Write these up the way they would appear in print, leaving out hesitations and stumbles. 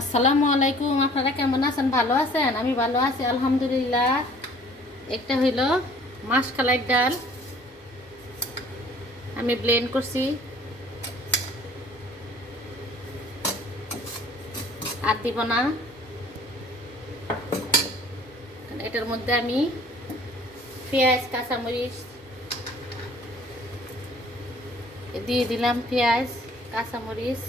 আসসালামু আলাইকুম। আপনারা কেমন আছেন? ভালো আছেন? আমি ভালো আছি আলহামদুলিল্লাহ। একটা হইল মাসকলাই ডাল আমি ব্লেন্ড করছি, আর দিব না। এটার মধ্যে আমি পেঁয়াজ কাঁচামরিচ দিয়ে দিলাম, পেঁয়াজ কাঁচামরিচ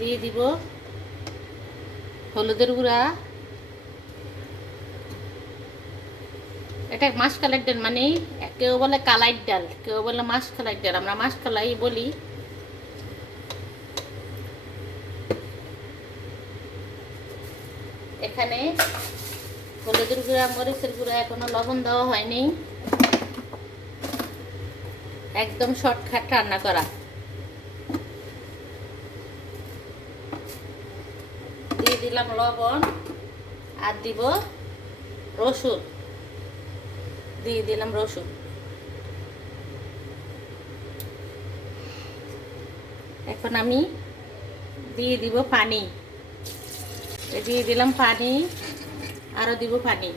দিয়ে দিব, হলুদের গুঁড়া। এটা মাসকলাই ডাল, মানে কেউ বলে কালাই ডাল, কেউ বলে মাসকলাই ডাল, আমরা মাসকলাই বলি। এখানে হলুদের গুঁড়া, মরিচের গুঁড়া, এখনো লবণ দেওয়া হয়নি, একদম শর্টকাট রান্না করা। দিয়ে দিলাম লবণ, আর দিব রসুন, দিয়ে দিলাম রসুন। এখন আমি দিয়ে দিব পানি, দিয়ে দিলাম পানি, আরো দিব পানি।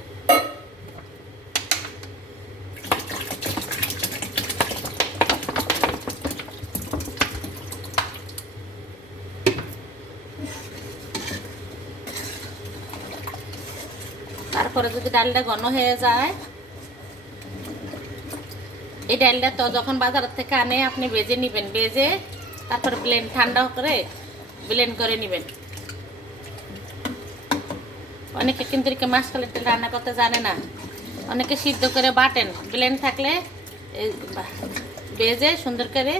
তারপরে যদি ডালটা ঘন হয়ে যায়, এই ডালটা তো যখন বাজার থেকে আনে আপনি ভেজে নেবেন, ভেজে তারপরে ঠান্ডা করে ব্লেন্ড করে নেবেন। অনেকে কিন্তু মাসকলাই ডাল রান্না করতে জানে না, অনেকে সিদ্ধ করে বাটেন। ব্লেন্ড থাকলে ভেজে সুন্দর করে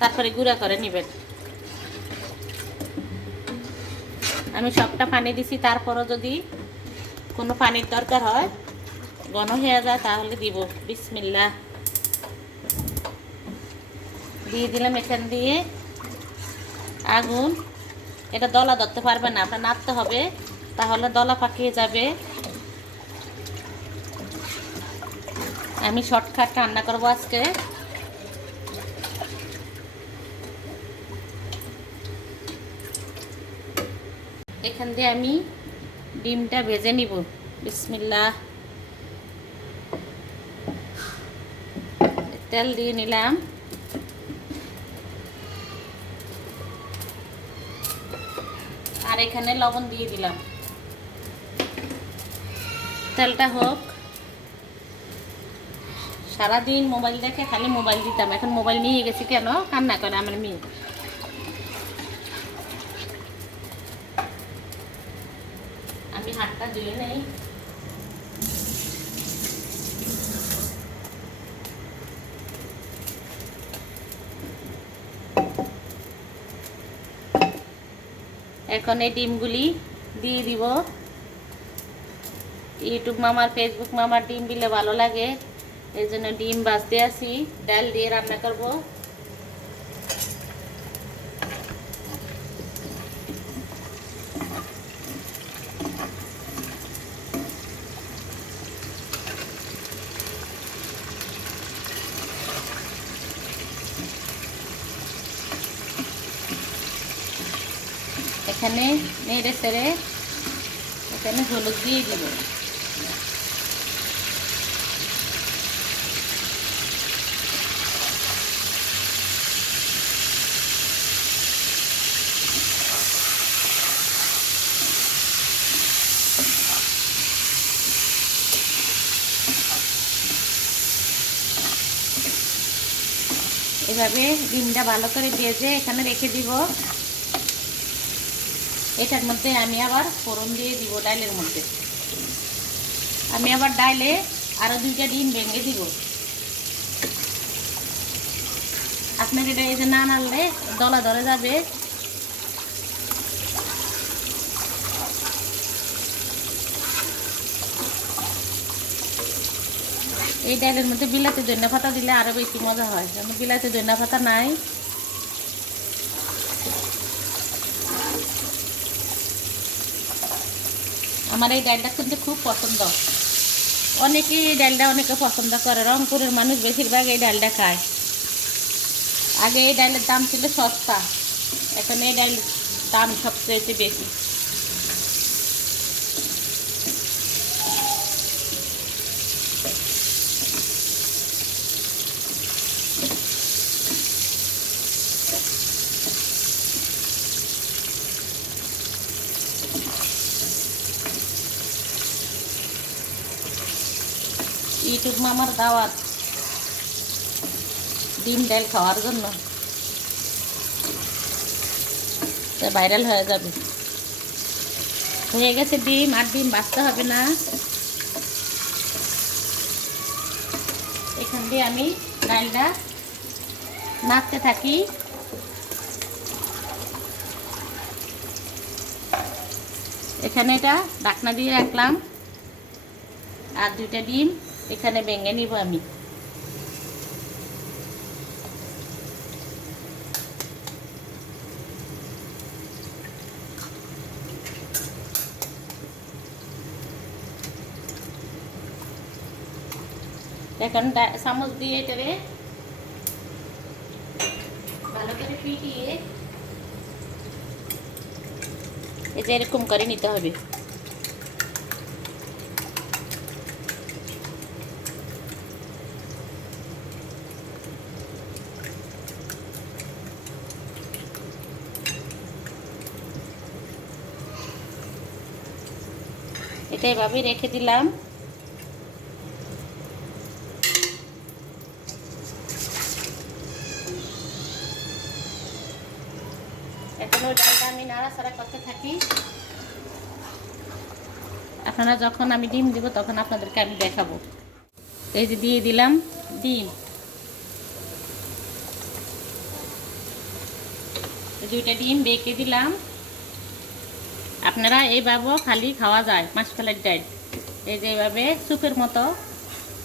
তারপরে গুঁড়া করে নেবেন। আমি সবটা পানি দিছি, তারপরও যদি কোনো পানির দরকার হয়, ঘন হয়ে যায়, তাহলে দিব। বিসমিল্লাহ দিয়ে দিলাম। এখান দিয়ে আগুন, এটা দলা ধরতে পারবে না, আপনার নাড়তে হবে, তাহলে দলা পাকিয়ে যাবে। আমি শর্টকাট রান্না করবো আজকে। এখান দিয়ে আমি ডিমটা ভেজে নিব। বিসমিল্লাহ, তেল দিয়ে নিলাম, আর এখানে লবণ দিয়ে দিলাম। তেলটা হোক। সারাদিন মোবাইল দেখে, খালি মোবাইল দিতাম, এখন মোবাইল নিয়ে গেছি কেন? কান্না করে আমার মেয়ে। আমি হাতটা ধুয়ে নেই। এখন এই ডিমগুলি দিয়ে দিব। ইউটিউব মামার, ফেসবুক মামার ডিম দিলে ভালো লাগে, এই জন্য ডিম ভাজতে আসি, ডাল দিয়ে রান্না করব। এখানে নেড়ে চেড়ে এখানে হলুদ দিয়ে দিব। এভাবে ডিমটা ভালো করে ভেজে এখানে রেখে দিব। এটার মধ্যে আমি আবার ফোড়ন দিয়ে দিব। ডালের মধ্যে আমি আবার ডালে আরো 2টা ডিম ভেঙে দিব। আপনার এটা এই যে না নাড়লে দলা ধরে যাবে। এই ডালের মধ্যে বিলাতি ধনিয়া পাতা দিলে আরো বেশি মজা হয়, কারণ বিলাতি ধনিয়া পাতা নাই। আমার এই ডালটা কিন্তু খুব পছন্দ। অনেকে এই ডালটা অনেকে পছন্দ করে, রংপুরের মানুষ বেশিরভাগ এই ডালটা খায়। আগে এই ডালের দাম ছিল সস্তা, এখন এই ডালের দাম সবচেয়ে বেশি। ইউটিউব মামার দাওয়াত ডিম ডাল খাওয়ার জন্য, ভাইরাল হয়ে যাবে। হয়ে গেছে ডিম, আর ডিম বাঁচতে হবে না। এখান দিয়ে আমি ডালটা নাড়তে থাকি। এখানে এটা ঢাকনা দিয়ে রাখলাম, আর 2টা ডিম এখানে ভেঙে নিব আমি। এখন চামচ দিয়ে এটারে ভালো করে ফিটিয়ে এই যে এরকম করে নিতে হবে। এটা এভাবে রেখে দিলাম। এখন ওই ডালটা আমি নাড়াচাড়া করতে থাকি। আপনারা যখন আমি ডিম দিব তখন আপনাদেরকে আমি দেখাবো। এই যে দিয়ে দিলাম ডিম, 2টা ডিম বেঁকে দিলাম। আপনারা এইভাবেও খালি খাওয়া যায় মাসকলাইয়ের ডাল। এই যে এইভাবে স্যুপের মতো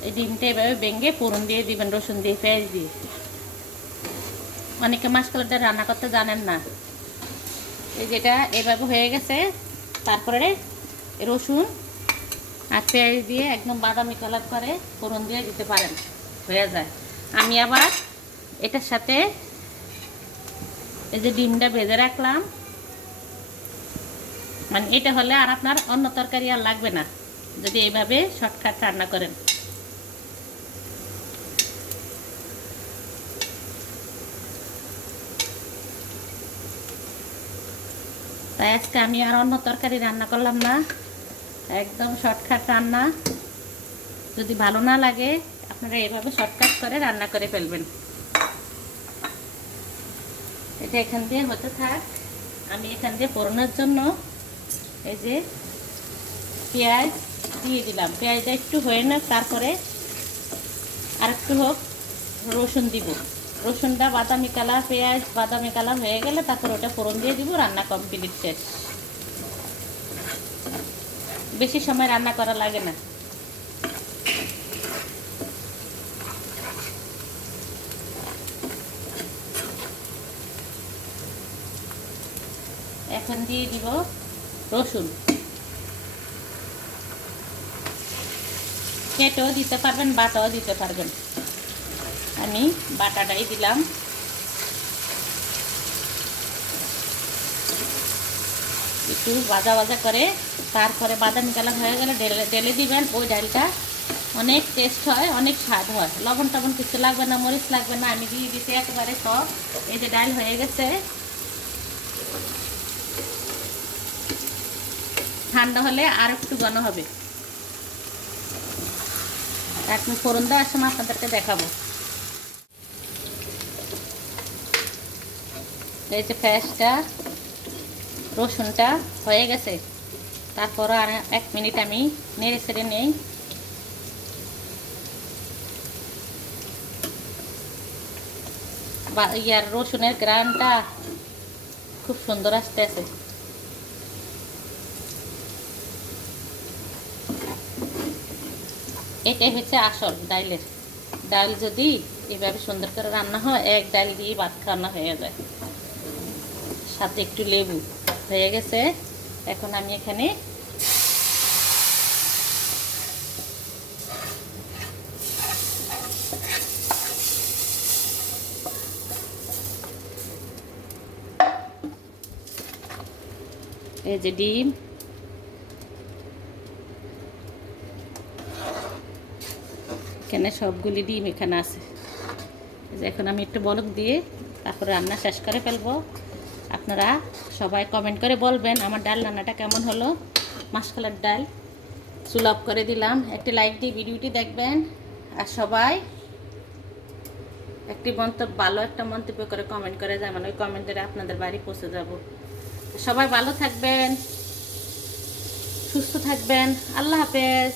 এই ডিমটা এভাবে ভেঙে ফোড়ন দিয়ে দিবেন, রসুন দিয়ে, পেঁয়াজ দিয়ে। অনেকে মাসকলাইয়ের ডাল রান্না করতে জানেন না। এই যেটা এভাবে হয়ে গেছে, তারপরে রসুন আর পেঁয়াজ দিয়ে একদম বাদামি কালার করে ফোড়ন দিয়ে দিতে পারেন, হয়ে যায়। আমি আবার এটার সাথে এই যে ডিমটা ভেজে রাখলাম, মানে এটা হলে আর আপনার অন্য তরকারি আর লাগবে না যদি এইভাবে শর্টকাট রান্না করেন। তাই আজকে আমি আর অন্য তরকারি রান্না করলাম না, একদম শর্টকাট রান্না। যদি ভালো না লাগে আপনারা এইভাবে শর্টকাট করে রান্না করে ফেলবেন। এটা এখান দিয়ে হতে থাক। আমি এখান দিয়ে ফোড়নের জন্য এই যে পেঁয়াজ দিয়ে দিলাম। পেঁয়াজটা একটু হয়ে না, তারপরে আর একটু হোক রসুন দিব। রসুনটা বাদামি কালার, পেঁয়াজ বাদামি কালার হয়ে গেলে তারপর ওটা ফোড়ন দিয়ে দিব। রান্না কমপ্লিট শেষ। বেশি সময় রান্না করা লাগে না। এখন দিয়ে দিব রসুন। কেটেও দিতে পারবেন, বাটাও দিতে পারবেন। আমি বাটাটাই দিলাম। একটু ভাজা ভাজা করে তারপরে বাদামি কালার হয়ে গেলে ঢেলে দিবেন। ওই ডালটা অনেক টেস্ট হয়, অনেক স্বাদ হয়। লবণ টবণ কিছু লাগবে না, মরিচ লাগবে না। আমি দিয়ে দিতে একেবারে সব। এই যে ডাল হয়ে গেছে, ঠান্ডা হলে আর একটু ঘন হবে। এখন ফোড়ন দেওয়ার সময় আপনাদেরকে দেখাবো। এই যে পেঁয়াজটা রসুনটা হয়ে গেছে, তারপর আর 1 মিনিট আমি নেড়ে ছেড়ে নেই। ইয়ার রসুনের গ্রানটা খুব সুন্দর আসতেছে। এটাই হচ্ছে আসল ডাইলের। ডাল যদি এভাবে সুন্দর করে রান্না হয়, এক ডাল দিয়ে ভাত রান্না হয়ে যায়, সাথে একটু লেবু। হয়ে গেছে। এখন আমি এখানে এই যে ডিম, এখানে সবগুলি ডিম এখানে আছে। এই যে এখন আমি একটু বলক দিয়ে তারপরে রান্না শেষ করে ফেলবো। আপনারা সবাই কমেন্ট করে বলবেন আমার ডাল রান্নাটা কেমন হলো। মাসকলার ডাল সুলভ করে দিলাম, একটি লাইক দিয়ে ভিডিওটি দেখবেন। আর সবাই একটি ভালো একটা মন্তব্য করে কমেন্ট করে যাবেন, ওই কমেন্টে আপনাদের বাড়ি পৌঁছে যাব। সবাই ভালো থাকবেন, সুস্থ থাকবেন। আল্লাহ হাফেজ।